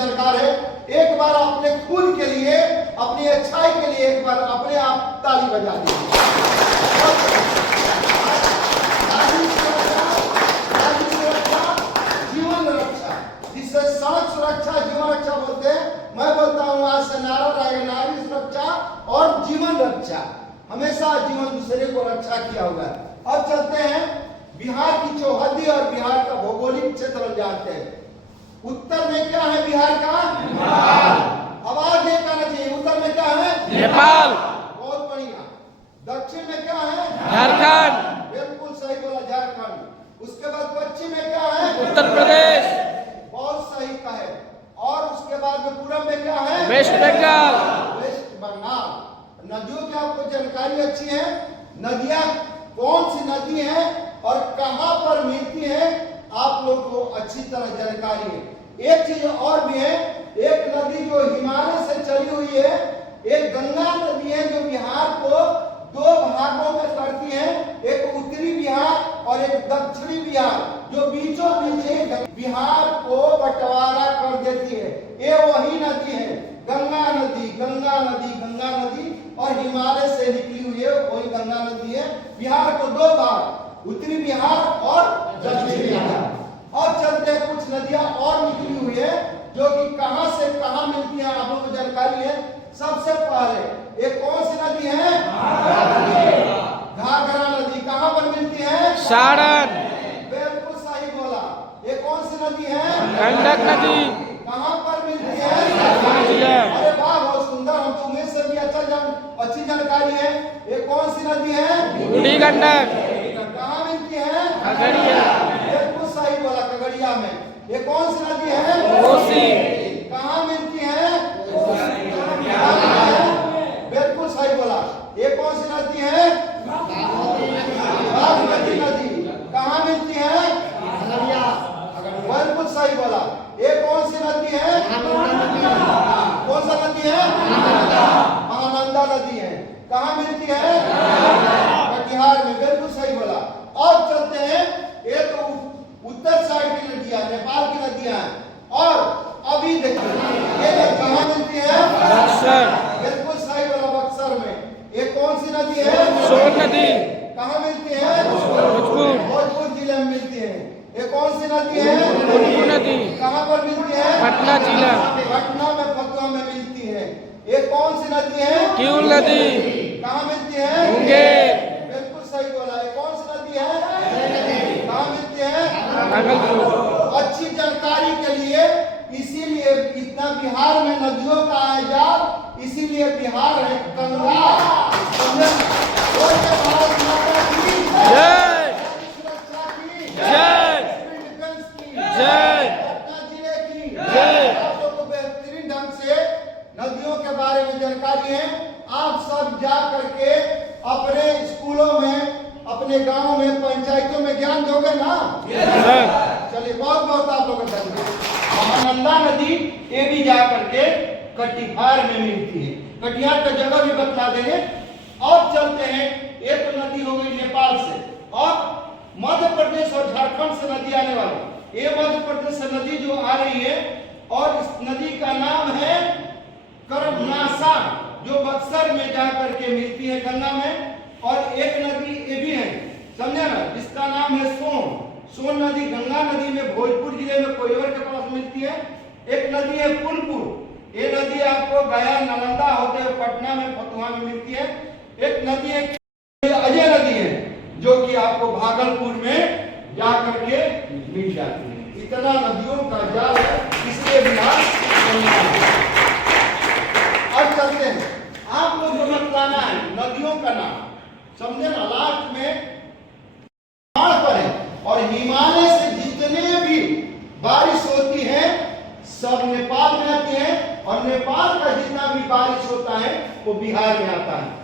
जानकार है। एक बार अपने खुद के लिए, अपनी अच्छाई के लिए एक बार अपने आप ताली बजा दीजिए। जीवन रक्षा, जिससे सड़क सुरक्षा जीवन रक्षा बोलते हैं, मैं बोलता हूँ आज से नारा रहेगा नारी सुरक्षा और जीवन रक्षा। हमेशा जीवन दूसरे को रक्षा किया हुआ है। अब चलते हैं बिहार की चौहद्दी और बिहार का भौगोलिक क्षेत्र जानते हैं। उत्तर में क्या है बिहार का? नेपाल। आवाज ये कहना चाहिए, उत्तर में क्या है? नेपाल। बहुत बढ़िया। दक्षिण में क्या है? झारखंड। बिल्कुल सही बोला, झारखंड। उसके बाद पश्चिम में क्या है? उत्तर प्रदेश। बहुत सही कहे। और उसके बाद में पूरब में क्या है? वेस्ट बंगाल। वेस्ट बंगाल। नदियों की आपको जानकारी अच्छी है। नदियां कौन सी नदी है और कहां पर मिलती है, आप लोग को अच्छी तरह जानकारी है। एक चीज और भी है, एक नदी जो हिमालय से चली हुई है, एक गंगा नदी है जो बिहार को दो भागों में करती है, एक उत्तरी बिहार और एक दक्षिणी बिहार, जो बीचों बीच बिहार को बंटवारा कर देती है। ये वही नदी है, गंगा नदी। गंगा नदी, गंगा नदी और हिमालय से निकली हुई है, वही गंगा नदी है। बिहार को दो भाग, उत्तरी बिहार और दक्षिणी बिहार। और चलते हैं, कुछ नदियां और निकली हुई है जो कि कहां से कहां मिलती है, आप लोगों को जानकारी है। सबसे पहले एक कौन सी नदी है? घाघरा नदी। कहां पर मिलती है? सारण। बिल्कुल सही बोला। ये कौन सी नदी है? गंडक नदी। कहां पर मिलती है? अरे वाह, बहुत सुंदर। हम तो उम्मीद से भी अच्छी जानकारी है। ये कौन सी नदी है? बूढ़ी गंडक। कहां मिलती है? खगड़िया। बिल्कुल सही बोला, खगड़िया में। ये कौन सी नदी है? कोसी। कहां मिलती है? बिल्कुल सही बोला। ये कौन सी नदी है? बागमती नदी। कहां मिलती है? बिल्कुल सही बोला। ये कौन सी नदी है? कौन सा नदी है? महानंदा नदी है। कहां मिलती है? कटिहार में। बिल्कुल सही बोला। अब चलते हैं, ये तो उत्तर साइड की नदियां, नेपाल की नदियां हैं। और अभी देखिए ये कहां मिलती है? बक्सर। बिल्कुल सही बोला, बक्सर में। ये कौन सी नदी है? सोन नदी। कहां मिलती है? भोजपुर। भोजपुर जिले में मिलती है। ये कौन सी नदी है? पुनपुन नदी। कहां पर मिलती है? पटना जिला। पटना में, फतुहा में मिलती है। ये कौन सी नदी है? किऊल नदी। कहां मिलती है? मुंगेर। बिल्कुल सही बोला। ये कौन सी नदी है? कहां मिलती है? भागलपुर। अच्छी जानकारी के लिए, इसीलिए इतना बिहार में नदियों का आजाद, इसीलिए बिहार है गंगा। जय सुरक्षा की जय डिफेंस की जय पटना जिले की जय। आप लोगों को बेहतरीन ढंग से नदियों के बारे में जानकारी है। आप सब जा करके अपने स्कूलों में, अपने गांव में, पंचायतों में ज्ञान दोगे ना? चलिए, बहुत बहुत आप लोगों का धन्यवाद। महानंदा नदी ये भी जा करके कटिहार में मिलती है। कटिहार का जगह भी बतला देंगे। अब चलते हैं, एक नदी हो गई नेपाल से, और मध्य प्रदेश और झारखंड से नदी आने वाली। ये मध्य प्रदेश से नदी जो आ रही है, और इस नदी का नाम है कर्मनाशा, जो बक्सर में जा करके मिलती है गंगा में। और एक नदी ये भी है, समझे ना, जिसका नाम है सोन। सोन नदी गंगा नदी में भोजपुर जिले में कोइलवर के पास मिलती है। एक नदी है पुनपुर, ये नदी आपको गया नालंदा होते हुए पटना में, फतुहा में मिलती है। एक नदी है अजय नदी है, जो कि आपको भागलपुर में जा करके मिल जाती है। इतना नदियों का जाल है, इसलिए बिहार। अब चलते हैं, आप लोग को बतलाना है नदियों का नाम, समझे ना। लास्ट में पर है, और हिमालय से जितने भी बारिश होती है सब नेपाल में आती है, और नेपाल का जितना भी बारिश होता है वो बिहार में आता है।